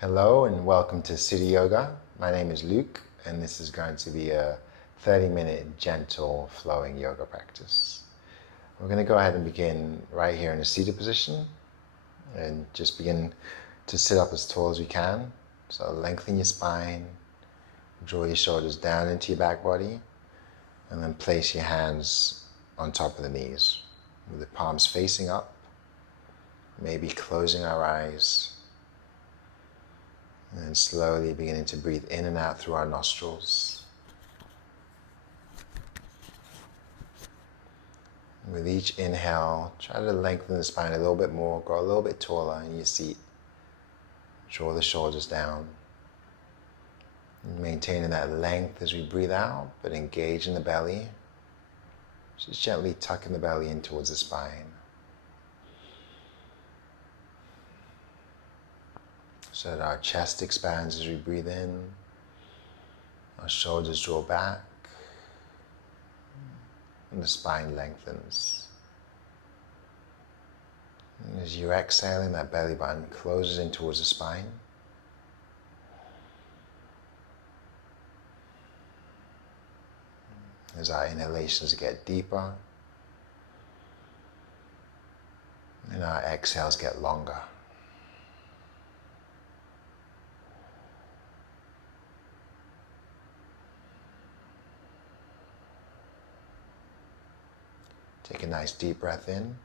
Hello and welcome to City Yoga. My name is Luke and this is going to be a 30-minute gentle flowing yoga practice. We're going to go ahead and begin right here in a seated position and just begin to sit up as tall as we can. So lengthen your spine, draw your shoulders down into your back body, and then place your hands on top of the knees with the palms facing up, maybe closing our eyes. And then slowly beginning to breathe in and out through our nostrils. With each inhale, try to lengthen the spine a little bit more, grow a little bit taller in your seat. Draw the shoulders down. Maintaining that length as we breathe out, but engage in the belly. Just gently tucking the belly in towards the spine. So that our chest expands as we breathe in, our shoulders draw back, and the spine lengthens. And as you're exhaling, that belly button closes in towards the spine. As our inhalations get deeper, and our exhales get longer. Take a nice deep breath in and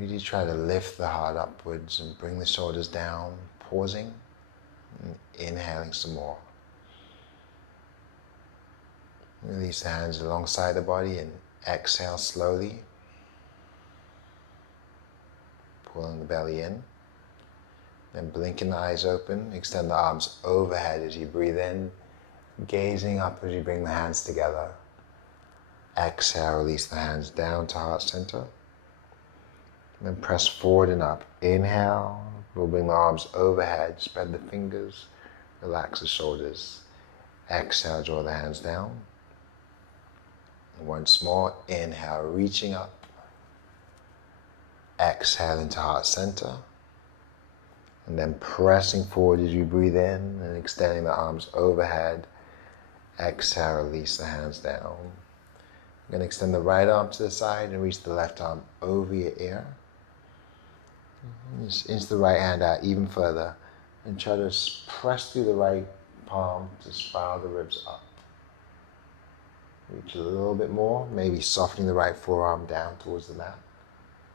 really try to lift the heart upwards and bring the shoulders down, pausing and inhaling some more. Release the hands alongside the body and exhale slowly, pulling the belly in. Then blinking the eyes open, extend the arms overhead as you breathe in, gazing up as you bring the hands together. Exhale, release the hands down to heart center. Then press forward and up. Inhale, we'll bring the arms overhead, spread the fingers, relax the shoulders. Exhale, draw the hands down. And once more, inhale, reaching up. Exhale into heart center. And then pressing forward as you breathe in and extending the arms overhead. Exhale, release the hands down. You're going to extend the right arm to the side and reach the left arm over your ear. Just inch the right hand out even further and try to press through the right palm to spiral the ribs up. Reach a little bit more, maybe softening the right forearm down towards the mat.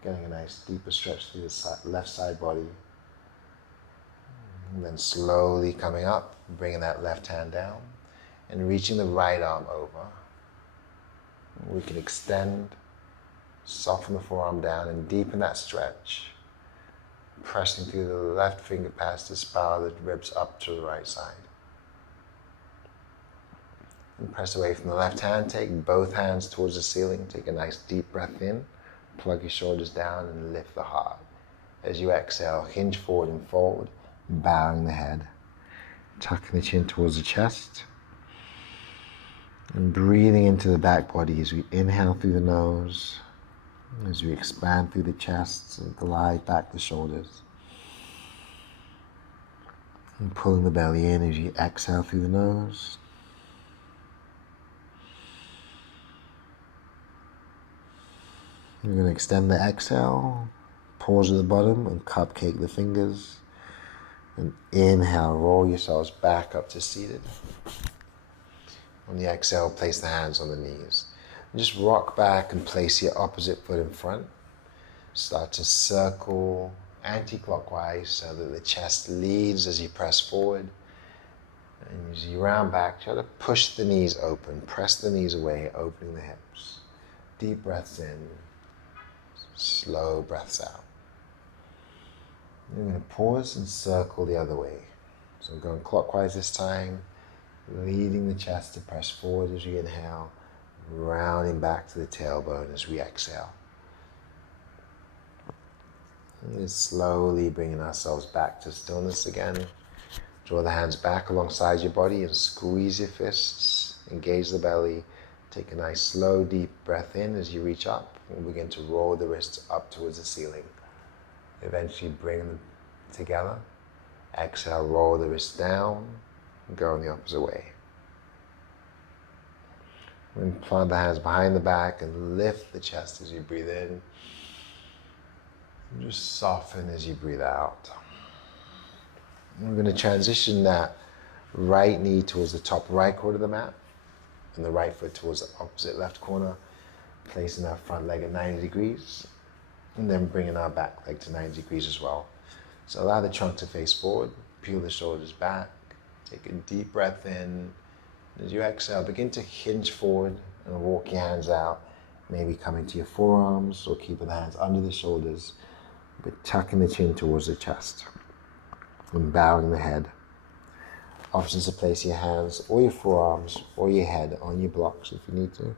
Getting a nice deeper stretch through the left side body. And then slowly coming up, bringing that left hand down and reaching the right arm over. We can extend, soften the forearm down and deepen that stretch. Pressing through the left finger pads to spiral the ribs up to the right side. And press away from the left hand, take both hands towards the ceiling, take a nice deep breath in, plug your shoulders down and lift the heart. As you exhale, hinge forward and fold, bowing the head, tucking the chin towards the chest. And breathing into the back body as we inhale through the nose, as we expand through the chest and glide back the shoulders. And pulling the belly in as you exhale through the nose. You're going to extend the exhale, pause at the bottom and cupcake the fingers. And inhale, roll yourselves back up to seated. On the exhale, place the hands on the knees. And just rock back and place your opposite foot in front. Start to circle anti-clockwise so that the chest leads as you press forward. And as you round back, try to push the knees open, press the knees away, opening the hips. Deep breaths in, slow breaths out. You're going to pause and circle the other way. So I'm going clockwise this time. Leading the chest to press forward as we inhale, rounding back to the tailbone as we exhale. And just slowly bringing ourselves back to stillness again. Draw the hands back alongside your body and squeeze your fists. Engage the belly. Take a nice slow deep breath in as you reach up and begin to roll the wrists up towards the ceiling. Eventually bring the together. Exhale, roll the wrist down, and go in the opposite way. And plant the hands behind the back and lift the chest as you breathe in. And just soften as you breathe out. And we're going to transition that right knee towards the top right corner of the mat and the right foot towards the opposite left corner, placing our front leg at 90 degrees and then bringing our back leg to 90 degrees as well. So allow the trunk to face forward, peel the shoulders back, take a deep breath in. As you exhale, begin to hinge forward and walk your hands out, maybe coming to your forearms or keeping the hands under the shoulders, but tucking the chin towards the chest and bowing the head. Options to place your hands or your forearms or your head on your blocks if you need to.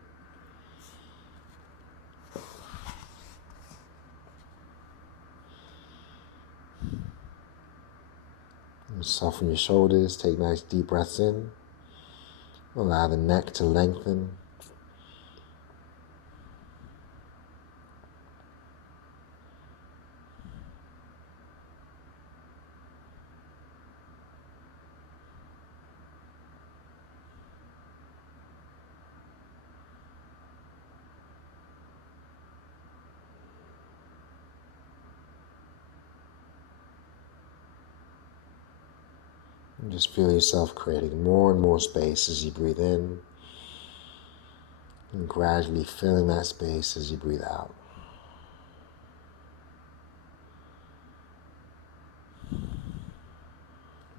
And soften your shoulders, take nice deep breaths in. Allow the neck to lengthen. And just feel yourself creating more and more space as you breathe in, and gradually filling that space as you breathe out.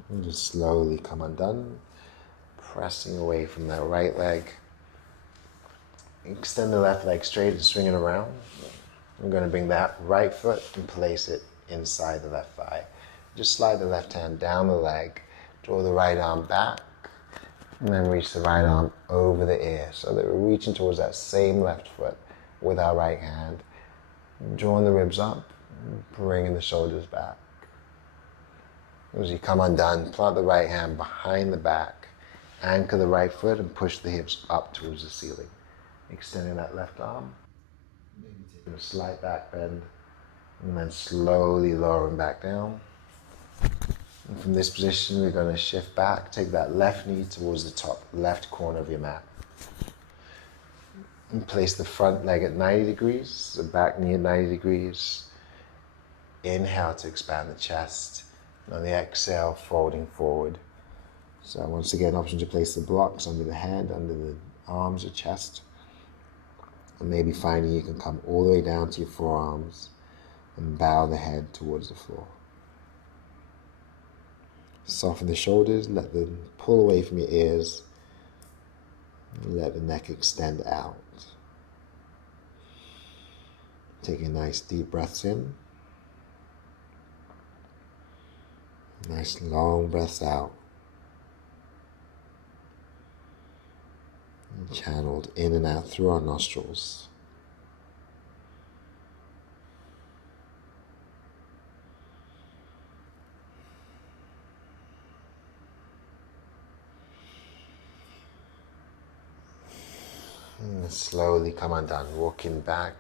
And just slowly come undone, pressing away from that right leg. Extend the left leg straight and swing it around. I'm going to bring that right foot and place it inside the left thigh. Just slide the left hand down the leg, draw the right arm back, and then reach the right arm over the ear so that we're reaching towards that same left foot with our right hand, drawing the ribs up, bringing the shoulders back. As you come undone, plant the right hand behind the back, anchor the right foot and push the hips up towards the ceiling. Extending that left arm, maybe taking a slight back bend, and then slowly lowering back down. And from this position, we're going to shift back, take that left knee towards the top left corner of your mat. And place the front leg at 90 degrees, the back knee at 90 degrees. Inhale to expand the chest. And on the exhale, folding forward. So once again, option to place the blocks under the head, under the arms or chest. And maybe finding you can come all the way down to your forearms and bow the head towards the floor. Soften the shoulders, let them pull away from your ears, and let the neck extend out. Taking nice deep breaths in, nice long breaths out, and channeled in and out through our nostrils. And slowly come undone, walking back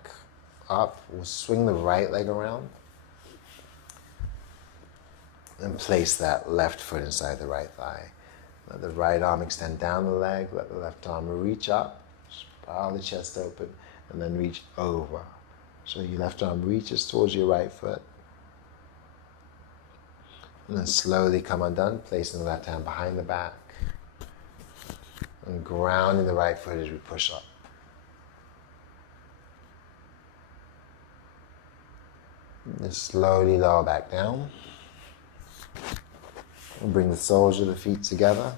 up. We'll swing the right leg around and place that left foot inside the right thigh. Let the right arm extend down the leg, let the left arm reach up, spiral the chest open, and then reach over. So your left arm reaches towards your right foot. And then slowly come undone, placing the left hand behind the back and grounding the right foot as we push up. And slowly lower back down. And bring the soles of the feet together.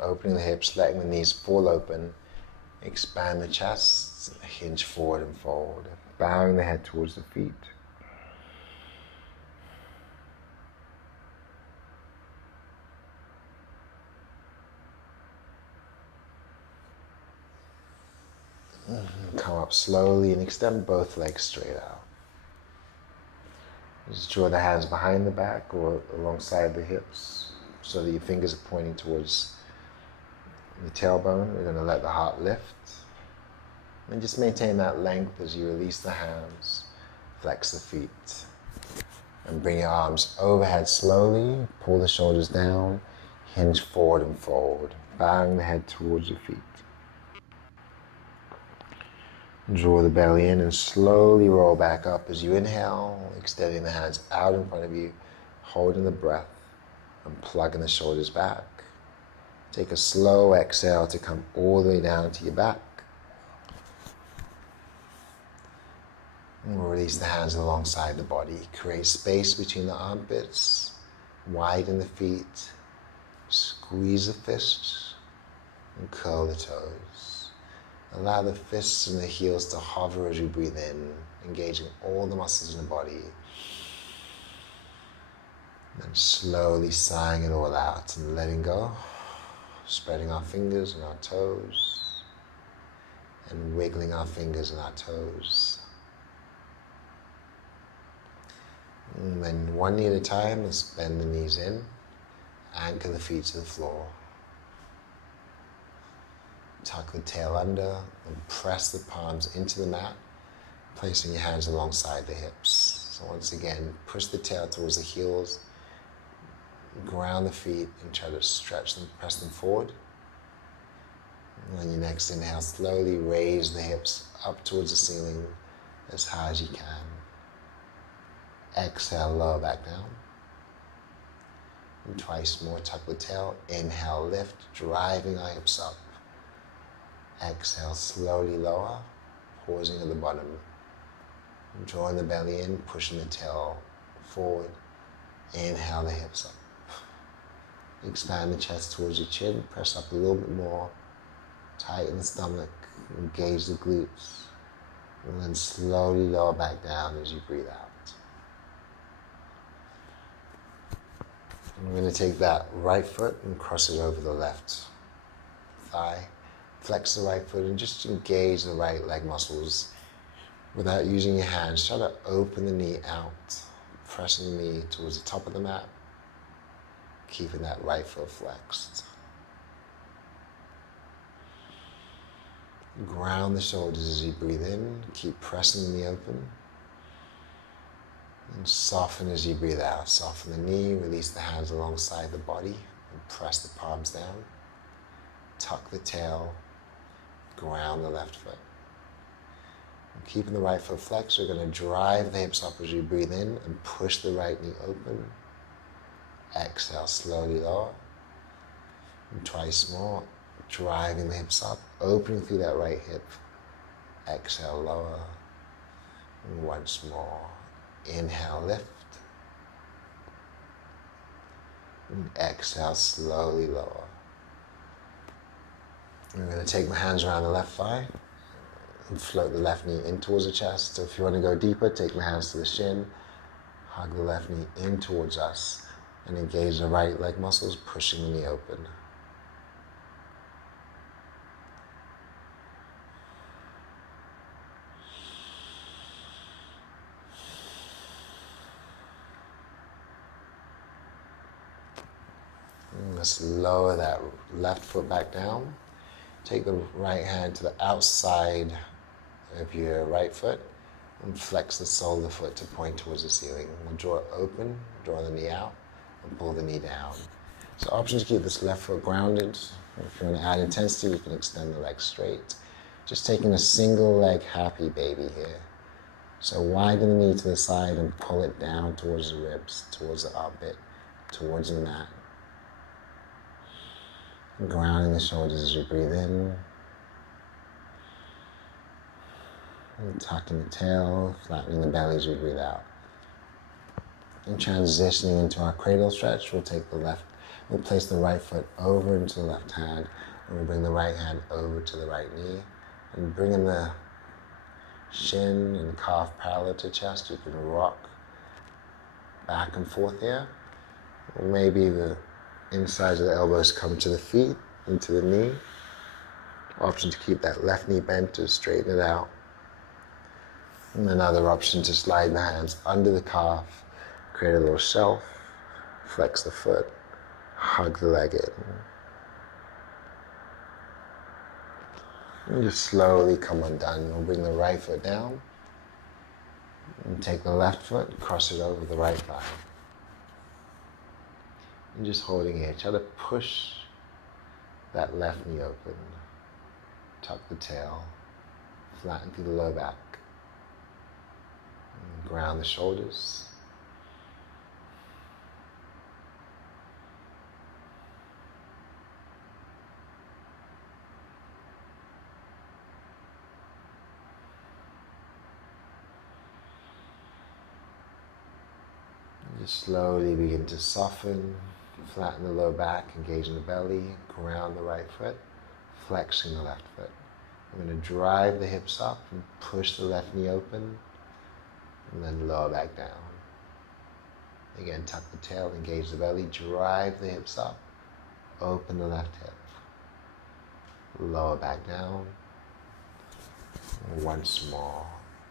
Opening the hips, letting the knees fall open. Expand the chest, hinge forward and fold. Bowing the head towards the feet. Come up slowly and extend both legs straight out. Just draw the hands behind the back or alongside the hips so that your fingers are pointing towards the tailbone. We're going to let the heart lift. And just maintain that length as you release the hands, flex the feet. And bring your arms overhead slowly. Pull the shoulders down. Hinge forward and forward. Bowing the head towards your feet. Draw the belly in and slowly roll back up as you inhale, extending the hands out in front of you, holding the breath and plugging the shoulders back. Take a slow exhale to come all the way down to your back. And we'll release the hands alongside the body. Create space between the armpits, widen the feet, squeeze the fists, and curl the toes. Allow the fists and the heels to hover as you breathe in, engaging all the muscles in the body. And then slowly sighing it all out and letting go, spreading our fingers and our toes, and wiggling our fingers and our toes. And then one knee at a time, let's bend the knees in, anchor the feet to the floor. Tuck the tail under and press the palms into the mat, placing your hands alongside the hips. So once again, push the tail towards the heels, ground the feet and try to stretch them, press them forward. And on your next inhale, slowly raise the hips up towards the ceiling as high as you can. Exhale, lower back down. And twice more, tuck the tail. Inhale, lift, driving our hips up. Exhale, slowly lower, pausing at the bottom. Drawing the belly in, pushing the tail forward. Inhale the hips up. Expand the chest towards your chin, press up a little bit more. Tighten the stomach, engage the glutes. And then slowly lower back down as you breathe out. And we're going to take that right foot and cross it over the left thigh. Flex the right foot and just engage the right leg muscles without using your hands. Try to open the knee out, pressing the knee towards the top of the mat, keeping that right foot flexed. Ground the shoulders as you breathe in. Keep pressing the knee open. And soften as you breathe out. Soften the knee, release the hands alongside the body, and press the palms down. Tuck the tail, ground the left foot. And keeping the right foot flexed, we're going to drive the hips up as you breathe in and push the right knee open. Exhale, slowly lower. And twice more, driving the hips up, opening through that right hip. Exhale, lower. And once more. Inhale, lift. And exhale, slowly lower. I'm going to take my hands around the left thigh and float the left knee in towards the chest. So if you want to go deeper, take my hands to the shin, hug the left knee in towards us, and engage the right leg muscles, pushing the knee open. Let's lower that left foot back down. Take the right hand to the outside of your right foot and flex the sole of the foot to point towards the ceiling. We'll draw it open, draw the knee out, and pull the knee down. So options to keep this left foot grounded. If you want to add intensity, you can extend the leg straight. Just taking a single leg happy baby here. So widen the knee to the side and pull it down towards the ribs, towards the armpit, towards the mat. Grounding the shoulders as you breathe in. And tucking the tail, flattening the belly as you breathe out. And transitioning into our cradle stretch, we'll place the right foot over into the left hand, and we'll bring the right hand over to the right knee, and bringing the shin and calf parallel to chest. You can rock back and forth here. Or maybe the insides of the elbows come to the feet, into the knee. Option to keep that left knee bent to straighten it out. And another option to slide the hands under the calf, create a little shelf, flex the foot, hug the leg in. And just slowly come undone. We'll bring the right foot down. And take the left foot, cross it over the right thigh. And just holding here, try to push that left knee open. Tuck the tail, flatten through the low back. And ground the shoulders. Just slowly begin to soften, flatten the low back, engaging the belly, ground the right foot, flexing the left foot. I'm going to drive the hips up and push the left knee open, and then lower back down. Again, tuck the tail, engage the belly, drive the hips up, open the left hip, lower back down. And once more.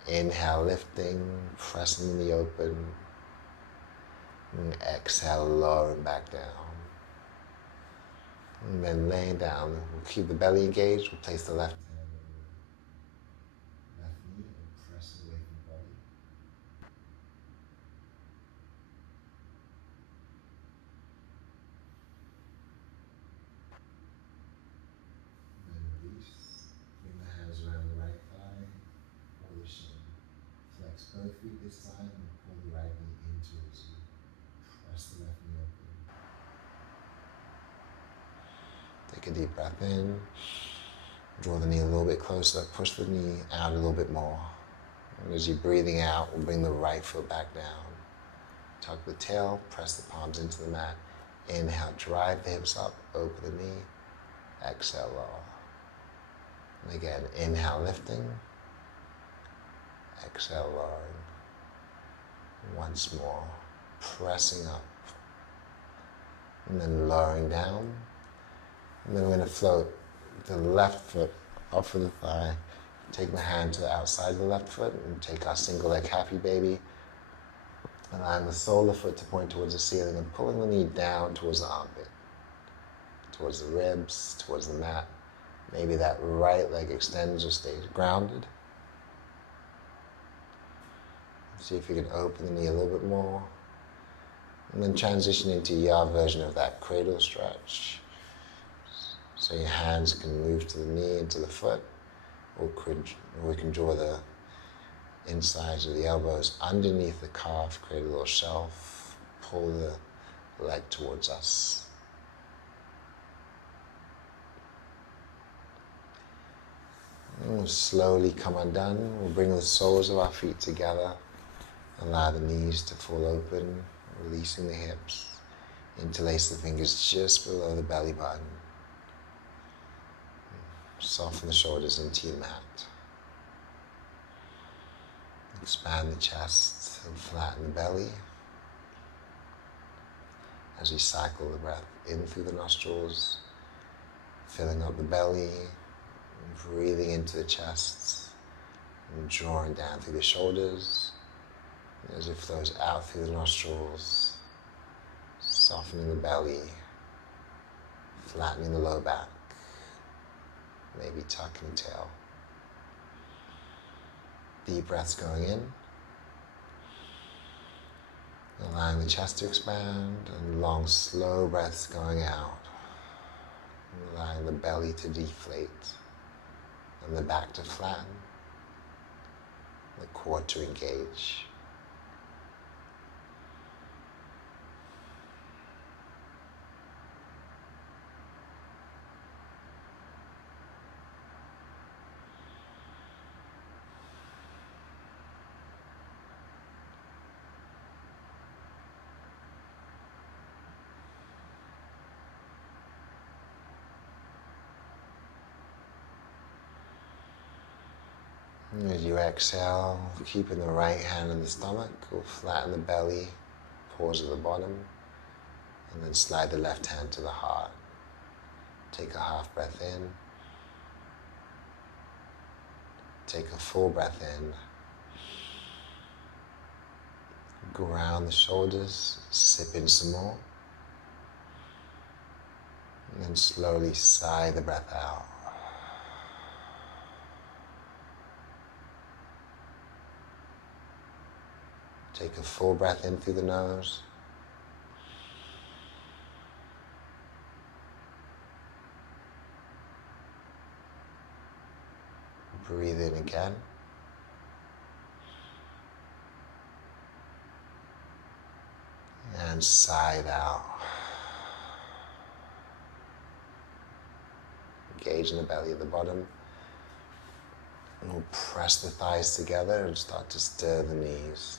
Inhale, lifting, pressing the knee open. And exhale, lowering back down. And then laying down, we'll keep the belly engaged. We'll place the left hand on the left knee and press it away from the body. And then release. Bring the hands around the right thigh, pull the shin. Flex both feet this time and pull the right knee in towards you. Press the left knee open. Take a deep breath in. Draw the knee a little bit closer. Push the knee out a little bit more. And as you're breathing out, we'll bring the right foot back down. Tuck the tail, press the palms into the mat. Inhale, drive the hips up, open the knee. Exhale, lower. And again, inhale, lifting. Exhale, lowering. Once more, pressing up. And then lowering down. And then we're going to float the left foot off of the thigh. Take the hand to the outside of the left foot and take our single leg happy baby. Allowing the sole of the foot to point towards the ceiling and pulling the knee down towards the armpit, towards the ribs, towards the mat. Maybe that right leg extends or stays grounded. See if you can open the knee a little bit more. And then transition into your version of that cradle stretch. So your hands can move to the knee and to the foot, or we can draw the insides of the elbows underneath the calf, create a little shelf, pull the leg towards us. And we'll slowly come undone. We'll bring the soles of our feet together, allow the knees to fall open, releasing the hips, interlace the fingers just below the belly button. Soften the shoulders into your mat. Expand the chest and flatten the belly as we cycle the breath in through the nostrils, filling up the belly, breathing into the chest, and drawing down through the shoulders as it flows out through the nostrils, softening the belly, flattening the low back, maybe tucking the tail. Deep breaths going in, allowing the chest to expand, and long, slow breaths going out, allowing the belly to deflate, and the back to flatten, the core to engage. As you exhale, keeping the right hand on the stomach, we'll flatten the belly, pause at the bottom, and then slide the left hand to the heart. Take a half breath in. Take a full breath in. Ground the shoulders, sip in some more. And then slowly sigh the breath out. Take a full breath in through the nose. Breathe in again. And sigh out. Engage in the belly at the bottom. And we'll press the thighs together and start to stir the knees.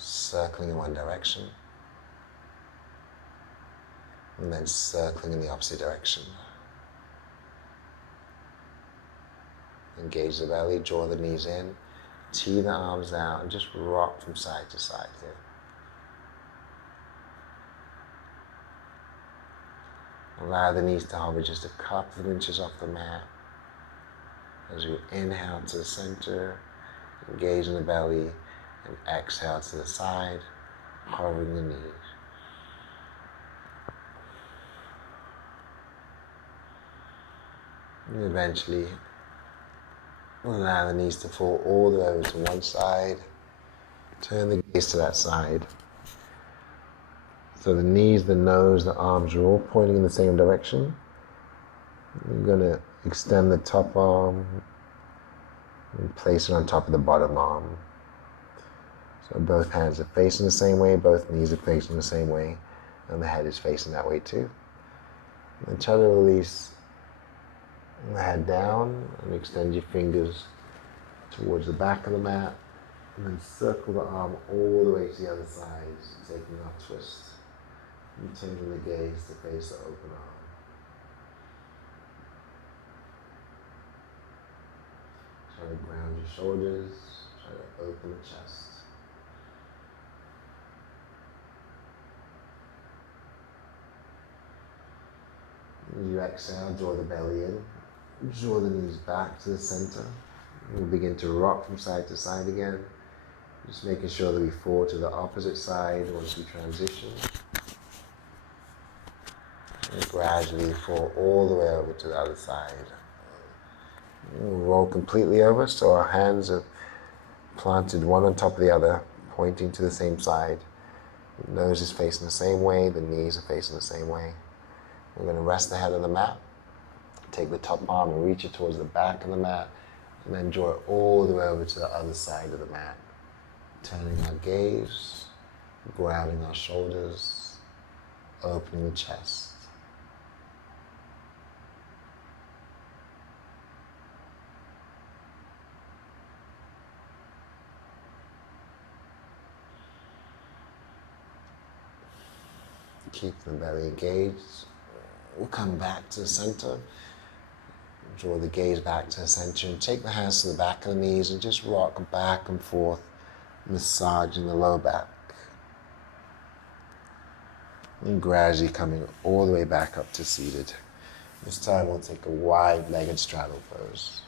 Circling in one direction. And then circling in the opposite direction. Engage the belly, draw the knees in, tee the arms out, and just rock from side to side here. Allow the knees to hover just a couple of inches off the mat. As we inhale to the center, engage in the belly, and exhale to the side, hovering the knees. And eventually, allow the knees to fall all the way over to one side. Turn the gaze to that side. So the knees, the nose, the arms are all pointing in the same direction. You're going to extend the top arm and place it on top of the bottom arm. So both hands are facing the same way, both knees are facing the same way, and the head is facing that way too. And then try to release the head down and extend your fingers towards the back of the mat, and then circle the arm all the way to the other side, taking a twist. And turning the gaze to face the open arm. Try to ground your shoulders, try to open the chest. As you exhale, draw the belly in, draw the knees back to the center. We'll begin to rock from side to side again, just making sure that we fall to the opposite side once we transition. And gradually fall all the way over to the other side. We'll roll completely over so our hands are planted one on top of the other, pointing to the same side. The nose is facing the same way, the knees are facing the same way. We're going to rest the head on the mat, take the top arm and reach it towards the back of the mat, and then draw it all the way over to the other side of the mat. Turning our gaze, grounding our shoulders, opening the chest. Keep the belly engaged. We'll come back to the center. Draw the gaze back to the center and take the hands to the back of the knees and just rock back and forth, massaging the low back. And gradually coming all the way back up to seated. This time we'll take a wide-legged straddle pose.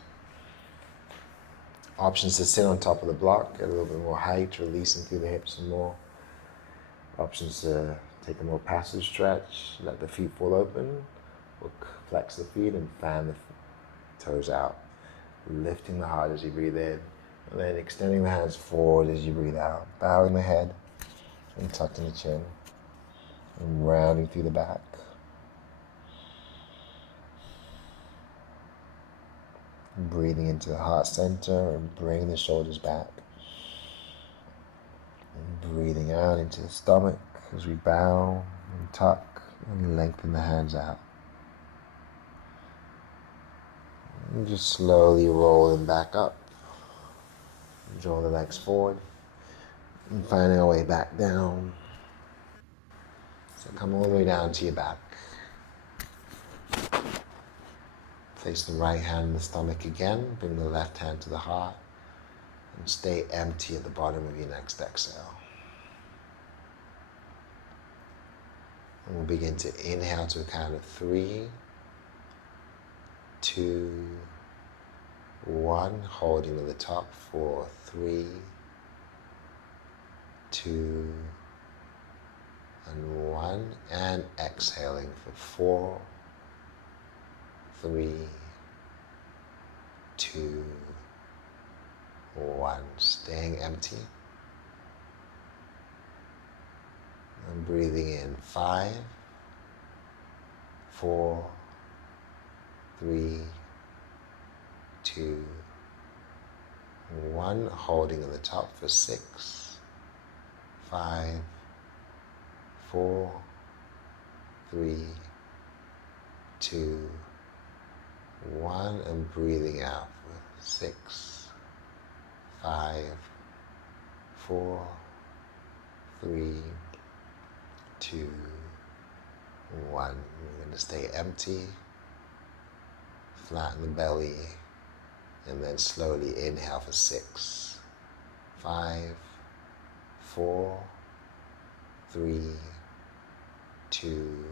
Options to sit on top of the block, get a little bit more height, releasing through the hips some more. Options to take a more passive stretch, let the feet fall open, or flex the feet and fan the toes out. Lifting the heart as you breathe in, and then extending the hands forward as you breathe out. Bowing the head and tucking the chin, and rounding through the back. Breathing into the heart center and bringing the shoulders back. And breathing out into the stomach as we bow and tuck and lengthen the hands out. And just slowly roll them back up. Draw the legs forward. And finding our way back down. So come all the way down to your back. Place the right hand in the stomach again. Bring the left hand to the heart. And stay empty at the bottom of your next exhale. And we'll begin to inhale to a count of 3, 2, 1. Holding to the top for 3, 2, and 1. And exhaling for 4, 3, 2, 1. Staying empty. breathing in 5, 4, 3, 2, 1. Holding at the top for 6, 5, 4, 3, 2, 1. And breathing out for 6, 5, 4, 3, 2, 1. We're going to stay empty, flatten the belly, and then slowly inhale for 6, 5, 4, 3, 2,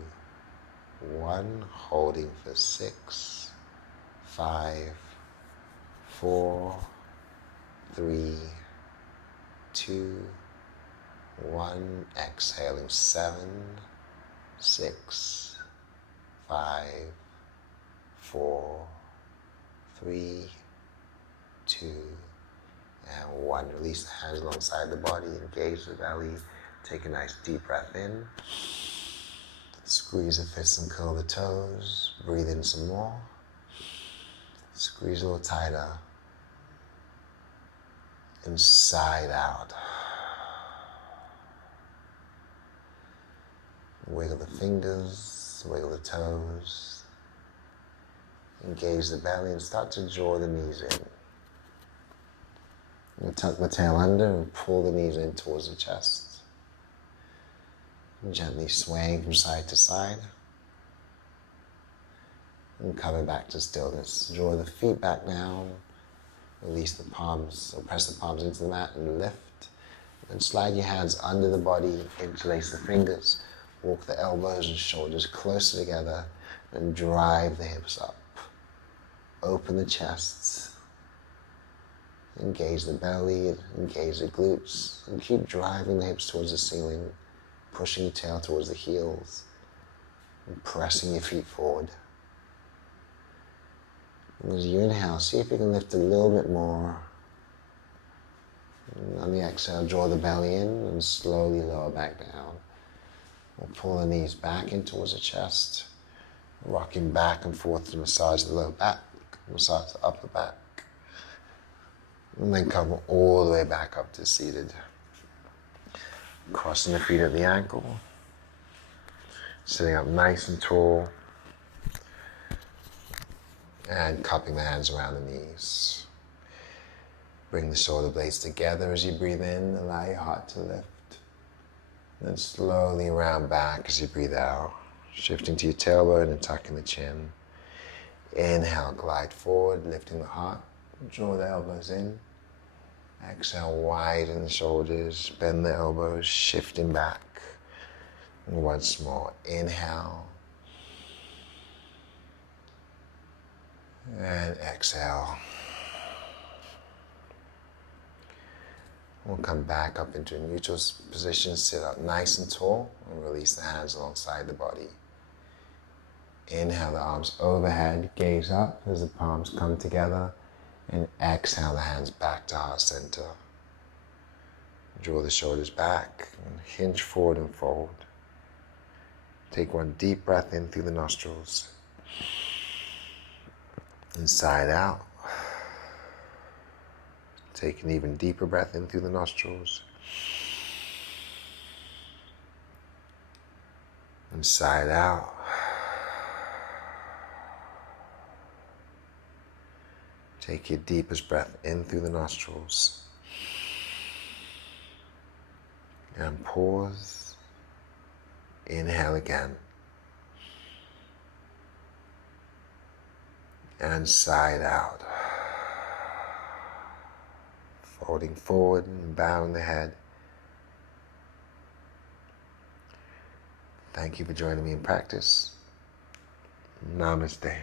1. Holding for 6, 5, 4, 3, 2, 1. Exhaling 7, 6, 5, 4, 3, 2, and 1. Release the hands alongside the body, engage the belly. Take a nice deep breath in. Squeeze the fists and curl the toes. Breathe in some more. Squeeze a little tighter. And side out. Wiggle the fingers, wiggle the toes. Engage the belly and start to draw the knees in. And tuck the tail under and pull the knees in towards the chest. And gently swaying from side to side. And coming back to stillness. Draw the feet back down. Release the palms, or press the palms into the mat and lift. And slide your hands under the body, interlace the fingers. Walk the elbows and shoulders closer together and drive the hips up. Open the chest. Engage the belly, engage the glutes, and keep driving the hips towards the ceiling, pushing the tail towards the heels, and pressing your feet forward. And as you inhale, see if you can lift a little bit more. And on the exhale, draw the belly in and slowly lower back down. We'll pull the knees back in towards the chest, rocking back and forth to massage the lower back, massage the upper back, and then come all the way back up to seated. Crossing the feet at the ankle, sitting up nice and tall, and cupping the hands around the knees. Bring the shoulder blades together as you breathe in, allow your heart to lift. Then slowly round back as you breathe out, shifting to your tailbone and tucking the chin. Inhale, glide forward, lifting the heart, draw the elbows in. Exhale, widen the shoulders, bend the elbows, shifting back. And once more, inhale. And exhale. We'll come back up into a neutral position, sit up nice and tall, and release the hands alongside the body. Inhale the arms overhead, gaze up as the palms come together, and exhale the hands back to heart center. Draw the shoulders back, and hinge forward and fold. Take one deep breath in through the nostrils. Inside out. Take an even deeper breath in through the nostrils. Inside out. Take your deepest breath in through the nostrils. And pause. Inhale again. And side out. Folding forward and bowing the head. Thank you for joining me in practice. Namaste.